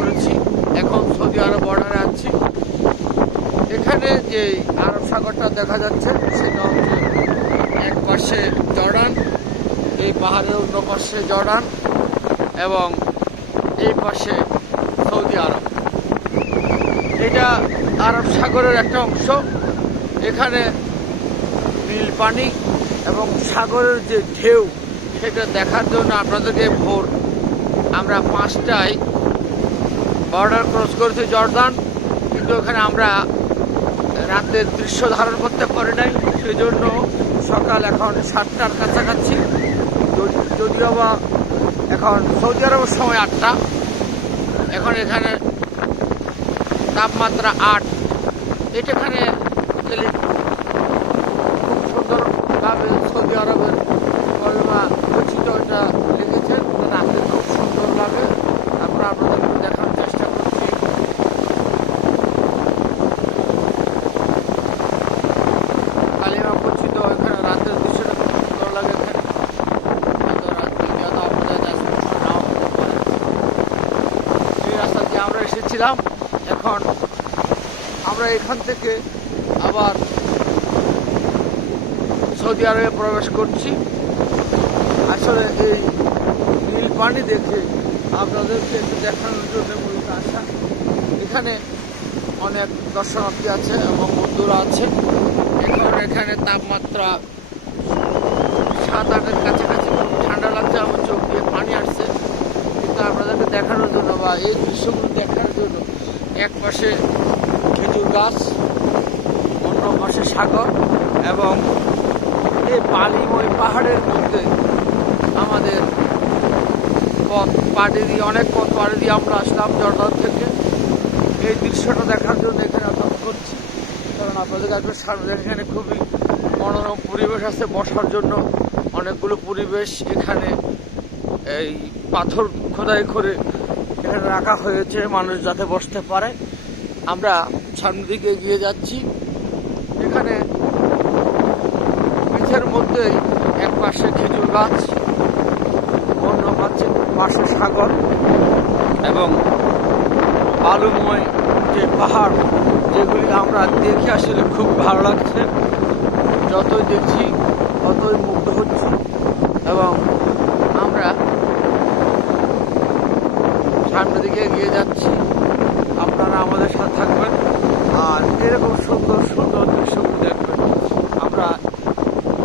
করেছি। এখন সৌদি আরব বর্ডারে আছি। এখানে যে আরব সাগরটা দেখা যাচ্ছে সেটা হচ্ছে এক পাশে জর্ডান, এই পাহাড়ের অন্য পাশে জর্ডান এবং এই পাশে সৌদি আরব। এটা আরব সাগরের একটা অংশ। এখানে নীল পানি এবং সাগরের যে ঢেউ সেটা দেখার জন্য আপনাদেরকে ভোর আমরা 5টায় বর্ডার ক্রস করেছি জর্দান, কিন্তু ওখানে আমরা রাতের দৃশ্য ধারণ করতে পারি নাই। সেজন্য সকাল এখন 7টার কাছাকাছি, যদিও বা এখন সৌদি আরবের সময় 8টা। এখন এখানে তাপমাত্রা 8। এখানে গেলে খুব সুন্দরভাবে সৌদি আরবের কলমা রচিত এটা লিখেছে, রাতে খুব সুন্দর লাগে। আমরা আপনাদের দেখানোর চেষ্টা করছি। কালিমা পরিচিত এখানে রাতের দৃশ্যটা খুব সুন্দর লাগে। এখানে এই রাস্তা দিয়ে আমরা এসেছিলাম। এখন আমরা এখান থেকে আবার সৌদি আরবে প্রবেশ করছি। আসলে এই নীল পানি দেখে আপনাদেরকে একটু দেখানোর জন্য মূলত আসা। এখানে অনেক দর্শনার্থী আছে এবং বন্ধুরা আছে। এখন এখানে তাপমাত্রা 7-8-এর কাছাকাছি, ঠান্ডা লাগছে, আমার চোখ দিয়ে পানি আসছে। কিন্তু আপনাদেরকে দেখানোর জন্য বা এই দৃশ্যগুলো দেখানোর জন্য এক পাশে খেজুর গাছ, অন্য পাশে সাগর এবং এই বালিময় পাহাড়ের মধ্যে আমাদের অনেক পথ পাড়ি দিয়ে আমরা আসলাম জর্দান থেকে। এই দৃশ্যটা দেখার জন্য এখানে অপেক্ষা করছি, কারণ আপনাদের কাছে সামনে এখানে খুবই মনোরম পরিবেশ আছে বসার জন্য। অনেকগুলো পরিবেশ এখানে এই পাথর খোদাই করে এখানে রাখা হয়েছে মানুষ যাতে বসতে পারে। আমরা সামনের দিকে এগিয়ে যাচ্ছি। এখানে পিঠের মধ্যে এক পাশে খেজুর গাছ, অন্য পাশে সাগর এবং বালুময় যে পাহাড়, যেগুলি আমরা দেখে আসলে খুব ভালো লাগছে। যতই দেখছি ততই মুগ্ধ হচ্ছি এবং আমরা সামনের দিকে এগিয়ে যাচ্ছি। আপনারা আমাদের সাথে থাকবেন আর এরকম সুন্দর সুন্দর দৃশ্যগুলো দেখবেন। আমরা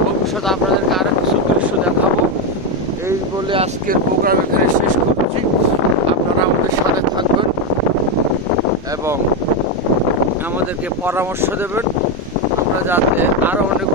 ভবিষ্যতে আপনাদেরকে আরো কিছু দৃশ্য দেখাবো। এই বলে আজকের প্রোগ্রাম এখানে শেষ করছি। আপনারা আমাদের সাথে থাকবেন এবং আমাদেরকে পরামর্শ দেবেন, আমরা যাতে আরো অনেক